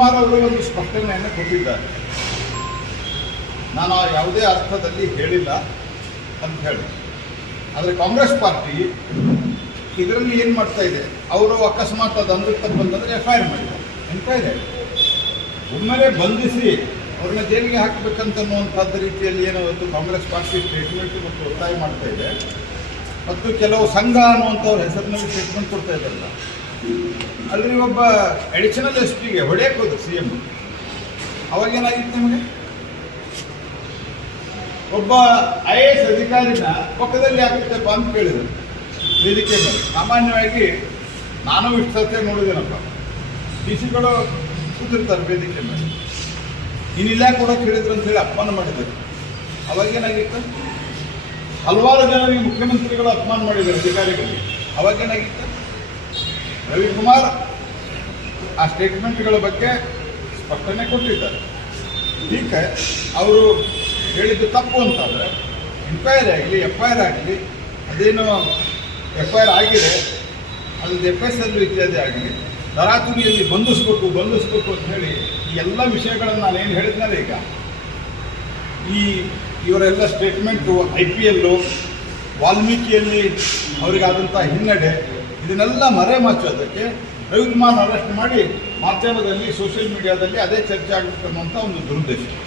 ರವಿಕುಮಾರ್ ಅವರು ಒಂದು ಸ್ಪಷ್ಟನೆಯನ್ನು ಕೊಟ್ಟಿದ್ದಾರೆ. ನಾನು ಯಾವುದೇ ಅರ್ಥದಲ್ಲಿ ಹೇಳಿಲ್ಲ ಅಂತ ಹೇಳಿ. ಆದರೆ ಕಾಂಗ್ರೆಸ್ ಪಾರ್ಟಿ ಇದರಲ್ಲಿ ಏನು ಮಾಡ್ತಾ ಇದೆ? ಅವರು ಅಕಸ್ಮಾತ್ ಅದು ಅಂದಿರ್ತಕ್ಕೆ ಬಂದಂದ್ರೆ ಎಫ್ ಐ ಆರ್ ಮಾಡಿದ್ದಾರೆ ಎನ್ಕ್ವೈರಿ ಒಮ್ಮೆಲೆ ಬಂಧಿಸಿ ಅವ್ರನ್ನ ಜೈಲಿಗೆ ಹಾಕಬೇಕಂತನ್ನುವಂಥದ್ದು ರೀತಿಯಲ್ಲಿ ಏನೋ ಒಂದು ಕಾಂಗ್ರೆಸ್ ಪಾರ್ಟಿ ಸ್ಟೇಟ್ಮೆಂಟ್ ಮತ್ತು ಒತ್ತಾಯ ಮಾಡ್ತಾ ಇದೆ. ಮತ್ತು ಕೆಲವು ಸಂಘ ಅನ್ನುವಂಥವ್ರ ಹೆಸರಿನಲ್ಲಿ ಸ್ಟೇಟ್ಮೆಂಟ್ ಕೊಡ್ತಾ ಇದ್ದಾರಲ್ಲ. ಅಲ್ಲಿ ಒಬ್ಬ ಅಡಿಷನಲ್ ಎಸ್ ಪಿಗೆ ಹೊಡೆಯಕ್ಕೆ ಹೋದ್ರು ಸಿ ಎಂ ಅವಾಗೇನಾಗಿತ್ತು ನಿಮಗೆ? ಒಬ್ಬ ಐ ಎ ಎಸ್ ಅಧಿಕಾರಿನ ಪಕ್ಕದಲ್ಲಿ ಆಗುತ್ತಪ್ಪ ಅಂತ ಕೇಳಿದರು. ವೇದಿಕೆ ಮೇಲೆ. ಸಾಮಾನ್ಯವಾಗಿ ನಾನು ಇಷ್ಟು ಸತ್ಯ ನೋಡಿದ್ದೇನಪ್ಪ. ಡಿ ಸಿಗಳು ಕೂತಿರ್ತಾರೆ ವೇದಿಕೆ ಮೇಲೆ. ಇನ್ನಿಲ್ಲ ಕೂಡ ಕೇಳಿದ್ರು ಅಂತ ಹೇಳಿ ಅಪಮಾನ ಅವಾಗ ಅವಾಗೇನಾಗಿತ್ತು ಹಲವಾರು ಜನರಿಗೆ ಮುಖ್ಯಮಂತ್ರಿಗಳು ಅಪಮಾನ ಮಾಡಿದ್ದಾರೆ ಅಧಿಕಾರಿಗಳಿಗೆ. ಅವಾಗೇನಾಗಿತ್ತು ರವಿಕುಮಾರ್ ಆ ಸ್ಟೇಟ್ಮೆಂಟ್ಗಳ ಬಗ್ಗೆ ಸ್ಪಷ್ಟನೆ ಕೊಟ್ಟಿದ್ದಾರೆ. ಈಗ ಅವರು ಹೇಳಿದ್ದು ತಪ್ಪು ಅಂತಂದರೆ ಎನ್ಕ್ವೈರಿ ಆಗಲಿ ಎಫ್ ಐ ಆರ್ ಆಗಲಿ, ಅದೇನು ಎಫ್ ಐ ಆರ್ ಆಗಿದೆ ಅದು ಎಫ್ ಎಸ್ ಎಲ್ ಇತ್ಯಾದಿ ಆಗಲಿ, ತರಾತುರಿಯಲ್ಲಿ ಬಂಧಿಸ್ಬೇಕು ಬಂಧಿಸ್ಬೇಕು ಅಂತ ಹೇಳಿ ಈ ಎಲ್ಲ ವಿಷಯಗಳನ್ನು ನಾನು ಏನು ಹೇಳಿದ್ನಲ್ಲ ಈಗ, ಈ ಇವರೆಲ್ಲ ಸ್ಟೇಟ್ಮೆಂಟು ಐ ಪಿ ಎಲ್ಲು ವಾಲ್ಮೀಕಿಯಲ್ಲಿ ಅವರಿಗಾದಂಥ ಹಿನ್ನಡೆ ಇದನ್ನೆಲ್ಲ ಮರೆ ಮಾಚೋದಕ್ಕೆ ರವಿಕುಮಾರ್ ಅರೆಸ್ಟ್ ಮಾಡಿ ಮಾಧ್ಯಮದಲ್ಲಿ ಸೋಷಿಯಲ್ ಮೀಡಿಯಾದಲ್ಲಿ ಅದೇ ಚರ್ಚೆ ಅನ್ನುವಂಥ ಒಂದು ದುರುದ್ದೇಶ.